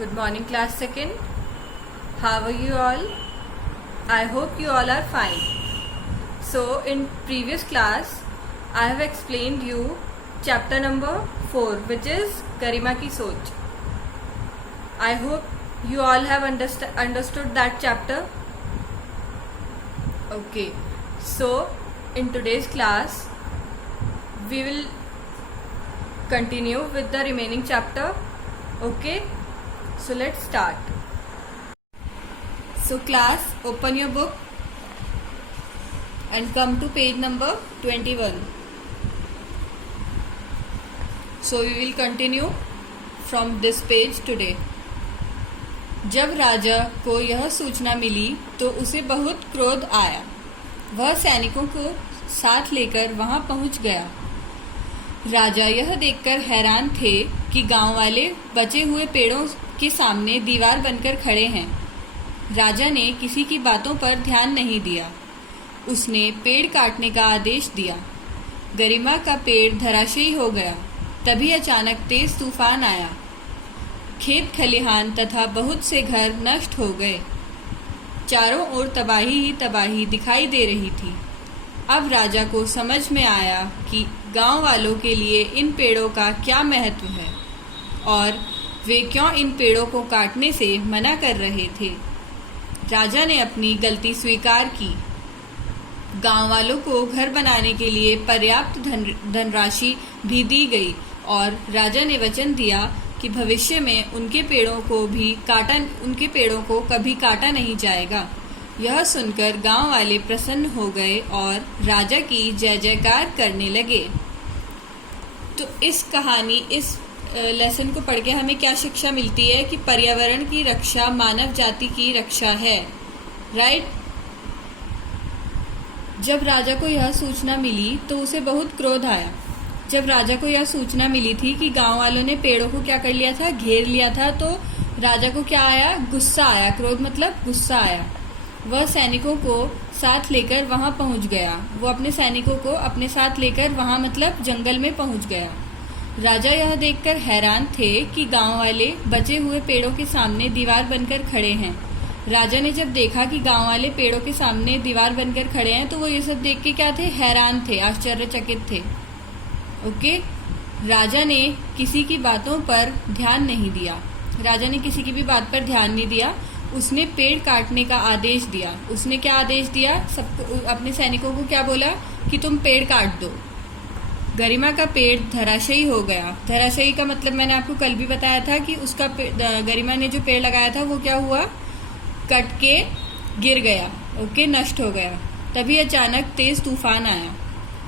Good morning, class second. How are you all? I hope you all are fine. So, in previous class, I have explained you chapter number 4, which is Garima Ki Soch. I hope you all have understood that chapter. Okay. So, in today's class, we will continue with the remaining chapter. Okay. So let's start. So class, open your book and come to page number 21. So we will continue from this page today. जब राजा को यह सूचना मिली तो उसे बहुत क्रोध आया। वह सैनिकों को साथ लेकर वहां पहुंच गया। राजा यह देखकर हैरान थे कि गांव वाले बचे हुए पेड़ों के सामने दीवार बनकर खड़े हैं। राजा ने किसी की बातों पर ध्यान नहीं दिया। उसने पेड़ काटने का आदेश दिया। गरिमा का पेड़ धराशायी हो गया। तभी अचानक तेज तूफान आया। खेत खलिहान तथा बहुत से घर नष्ट हो गए। चारों ओर तबाही ही तबाही दिखाई दे रही थी। अब राजा को समझ में आया कि गांव वालों के लिए इन पेड़ों का क्या महत्व है और वे क्यों इन पेड़ों को काटने से मना कर रहे थे। राजा ने अपनी गलती स्वीकार की। गांव वालों को घर बनाने के लिए पर्याप्त धनराशि भी दी गई और राजा ने वचन दिया कि भविष्य में उनके पेड़ों को कभी काटा नहीं जाएगा। यह सुनकर गांव वाले प्रसन्न हो गए और राजा की जय जयकार करने लगे। तो इस लेसन को पढ़ के हमें क्या शिक्षा मिलती है कि पर्यावरण की रक्षा मानव जाति की रक्षा है। राइट। जब राजा को यह सूचना मिली तो उसे बहुत क्रोध आया। जब राजा को यह सूचना मिली थी कि गांव वालों ने पेड़ों को क्या कर लिया था, घेर लिया था, तो राजा को क्या आया, गुस्सा आया। क्रोध मतलब गुस्सा आया। वह सैनिकों को साथ लेकर वहां पहुंच गया। वो अपने सैनिकों को अपने साथ लेकर वहां मतलब जंगल में पहुंच गया। राजा यह देखकर हैरान थे कि गांव वाले बचे हुए पेड़ों के सामने दीवार बनकर खड़े हैं। राजा ने जब देखा कि गांव वाले पेड़ों के सामने दीवार बनकर खड़े हैं तो वो ये सब देख के क्या थे, हैरान थे, आश्चर्यचकित थे। ओके। राजा ने किसी की बातों पर ध्यान नहीं दिया। राजा ने किसी की भी बात पर ध्यान नहीं दिया। उसने पेड़ काटने का आदेश दिया। उसने क्या आदेश दिया, सबको, अपने सैनिकों को क्या बोला कि तुम पेड़ काट दो। गरिमा का पेड़ धराशायी हो गया। धराशायी का मतलब मैंने आपको कल भी बताया था कि उसका गरिमा ने जो पेड़ लगाया था वो क्या हुआ, कट के गिर गया। ओके, नष्ट हो गया। तभी अचानक तेज तूफान आया।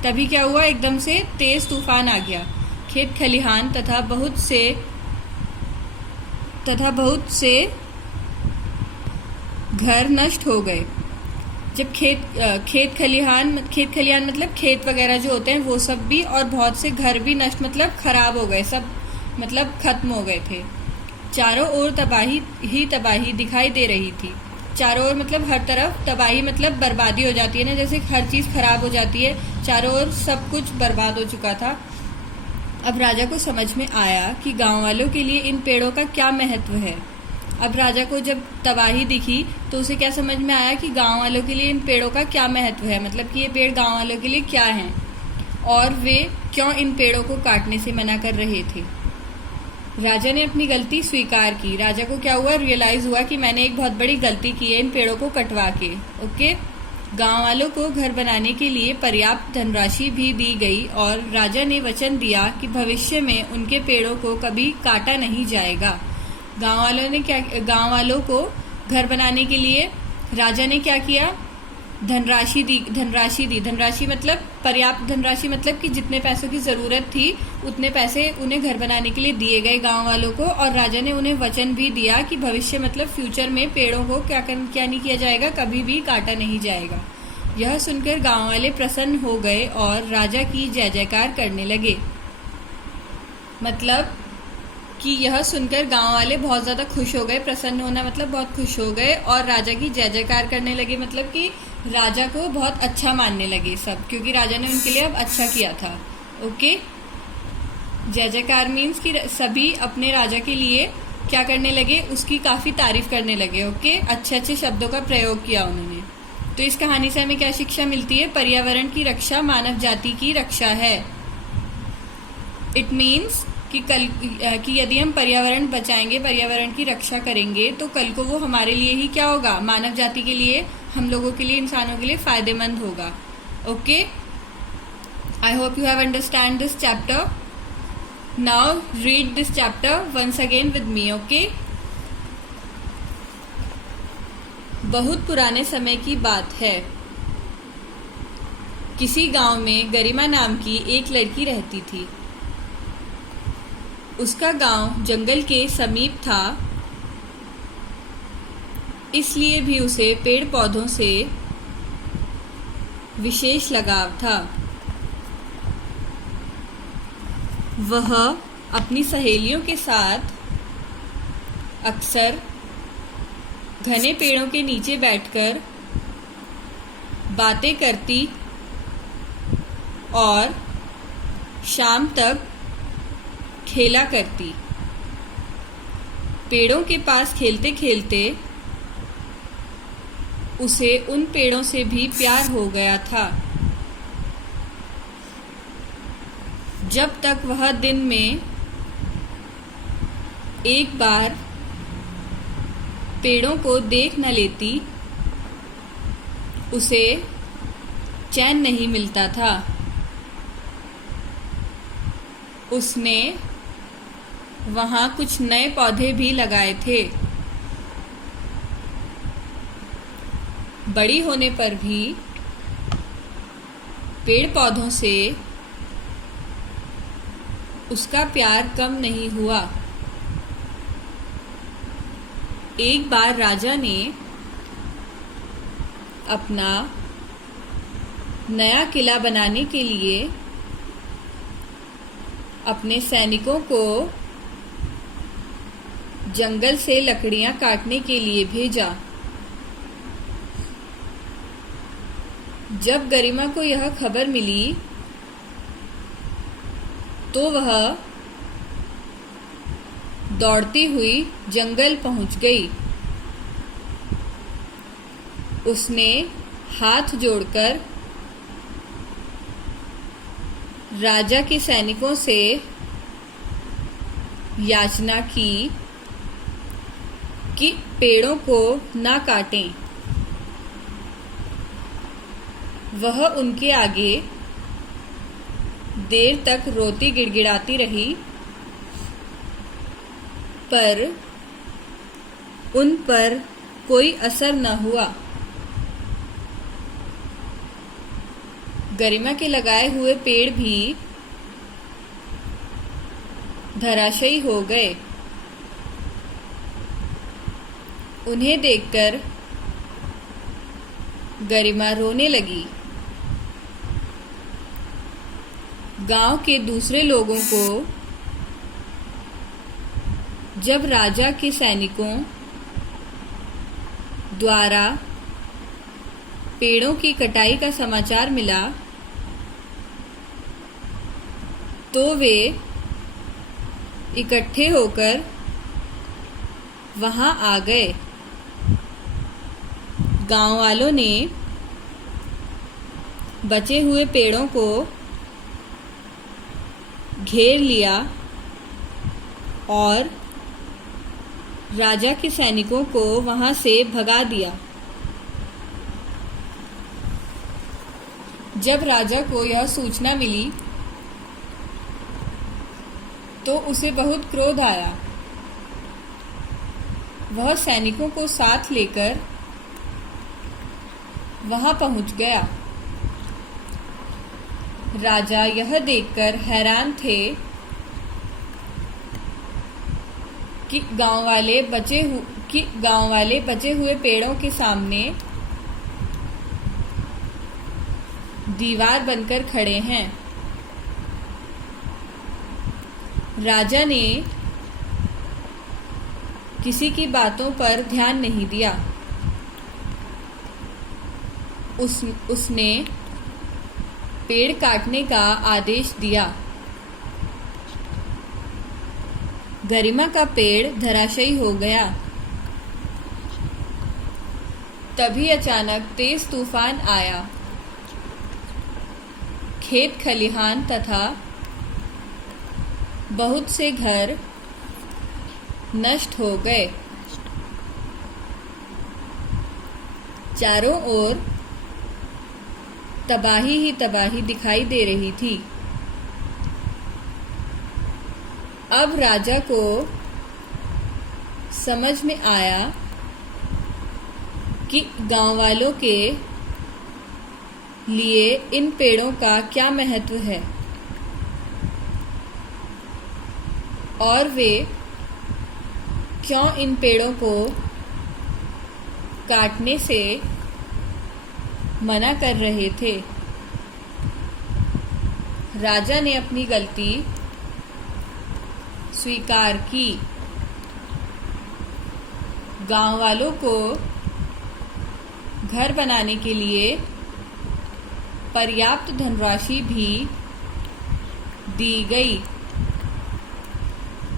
तभी क्या हुआ, एकदम से तेज तूफान आ गया। खेत खलिहान तथा बहुत से घर नष्ट हो गए। जब खेत खलिहान मतलब खेत वगैरह जो होते हैं वो सब भी, और बहुत से घर भी नष्ट मतलब खराब हो गए, सब मतलब खत्म हो गए थे। चारों ओर तबाही ही तबाही दिखाई दे रही थी। चारों ओर मतलब हर तरफ, तबाही मतलब बर्बादी हो जाती है ना, जैसे हर चीज खराब हो जाती है। चारों ओर सब कुछ बर्बाद हो चुका था। अब राजा को समझ में आया कि गांव वालों के लिए इन पेड़ों का क्या महत्व है। अब राजा को जब तबाही दिखी तो उसे क्या समझ में आया कि गांव वालों के लिए इन पेड़ों का क्या महत्व है, मतलब कि ये पेड़ गांव वालों के लिए क्या हैं और वे क्यों इन पेड़ों को काटने से मना कर रहे थे। राजा ने अपनी गलती स्वीकार की। राजा को क्या हुआ, रियलाइज हुआ कि मैंने एक बहुत बड़ी गलती की है इन पेड़ों को कटवा के। ओके। गांव वालों को घर बनाने के लिए पर्याप्त धनराशि भी दी गई और राजा ने वचन दिया कि भविष्य में उनके पेड़ों को कभी काटा नहीं जाएगा। गांव वालों को घर बनाने के लिए राजा ने क्या किया, धनराशि दी। धनराशि मतलब पर्याप्त धनराशि, मतलब कि जितने पैसों की जरूरत थी उतने पैसे उन्हें घर बनाने के लिए दिए गए गांव वालों को। और राजा ने उन्हें वचन भी दिया कि भविष्य मतलब फ्यूचर में पेड़ों को क्या नहीं किया जाएगा, कभी भी काटा नहीं जाएगा। यह सुनकर गांव वाले प्रसन्न हो गए और राजा की जय जयकार करने लगे। मतलब कि यह सुनकर गांव वाले बहुत ज़्यादा खुश हो गए। प्रसन्न होना मतलब बहुत खुश हो गए और राजा की जय जयकार करने लगे, मतलब कि राजा को बहुत अच्छा मानने लगे सब, क्योंकि राजा ने उनके लिए अब अच्छा किया था। ओके। जय जयकार मीन्स कि सभी अपने राजा के लिए क्या करने लगे, उसकी काफ़ी तारीफ करने लगे। ओके, अच्छे अच्छे शब्दों का प्रयोग किया उन्होंने। तो इस कहानी से हमें क्या शिक्षा मिलती है? पर्यावरण की रक्षा मानव जाति की रक्षा है। इट मीन्स कि यदि हम पर्यावरण बचाएंगे, पर्यावरण की रक्षा करेंगे, तो कल को वो हमारे लिए ही क्या होगा? मानव जाति के लिए, हम लोगों के लिए, इंसानों के लिए फायदेमंद होगा। Okay, I hope you have understand this chapter. Now read this chapter once again with me. Okay, बहुत पुराने समय की बात है। किसी गांव में गरिमा नाम की एक लड़की रहती थी। उसका गांव जंगल के समीप था, इसलिए भी उसे पेड़ पौधों से विशेष लगाव था। वह अपनी सहेलियों के साथ अक्सर घने पेड़ों के नीचे बैठकर बातें करती और शाम तक खेला करती। पेड़ों के पास खेलते खेलते उसे उन पेड़ों से भी प्यार हो गया था। जब तक वह दिन में एक बार पेड़ों को देख न लेती, उसे चैन नहीं मिलता था। उसने वहाँ कुछ नए पौधे भी लगाए थे। बड़ी होने पर भी पेड़ पौधों से उसका प्यार कम नहीं हुआ। एक बार राजा ने अपना नया किला बनाने के लिए अपने सैनिकों को जंगल से लकड़ियां काटने के लिए भेजा। जब गरिमा को यह खबर मिली तो वह दौड़ती हुई जंगल पहुंच गई। उसने हाथ जोड़कर राजा के सैनिकों से याचना की कि पेड़ों को ना काटें। वह उनके आगे देर तक रोती गिड़गिड़ाती रही, पर उन पर कोई असर न हुआ। गरिमा के लगाए हुए पेड़ भी धराशायी हो गए। उन्हें देखकर गरिमा रोने लगी। गांव के दूसरे लोगों को जब राजा के सैनिकों द्वारा पेड़ों की कटाई का समाचार मिला तो वे इकट्ठे होकर वहां आ गए। गांव वालों ने बचे हुए पेड़ों को घेर लिया और राजा के सैनिकों को वहां से भगा दिया। जब राजा को यह सूचना मिली तो उसे बहुत क्रोध आया। वह सैनिकों को साथ लेकर वहां पहुंच गया। राजा यह देखकर हैरान थे कि गांव वाले बचे हुए पेड़ों के सामने दीवार बनकर खड़े हैं। राजा ने किसी की बातों पर ध्यान नहीं दिया। उसने पेड़ काटने का आदेश दिया। गरिमा का पेड़ धराशायी हो गया। तभी अचानक तेज तूफान आया। खेत खलिहान तथा बहुत से घर नष्ट हो गए। चारों ओर तबाही ही तबाही दिखाई दे रही थी। अब राजा को समझ में आया कि गांव वालों के लिए इन पेड़ों का क्या महत्व है और वे क्यों इन पेड़ों को काटने से मना कर रहे थे। राजा ने अपनी गलती स्वीकार की। गांव वालों को घर बनाने के लिए पर्याप्त धनराशि भी दी गई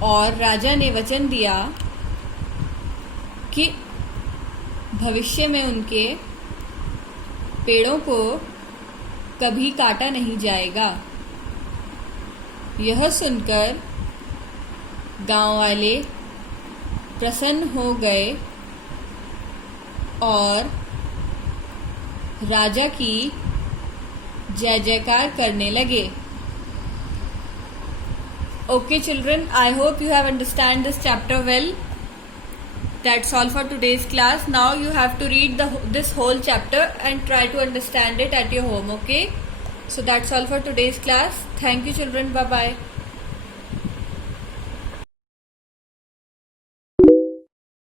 और राजा ने वचन दिया कि भविष्य में उनके पेड़ों को कभी काटा नहीं जाएगा। यह सुनकर गांव वाले प्रसन्न हो गए और राजा की जय जयकार करने लगे। Okay children, I hope you have understand this chapter well. That's all for today's class. Now you have to read this whole chapter and try to understand it at your home. Okay, so that's all for today's class. Thank you children. Bye bye.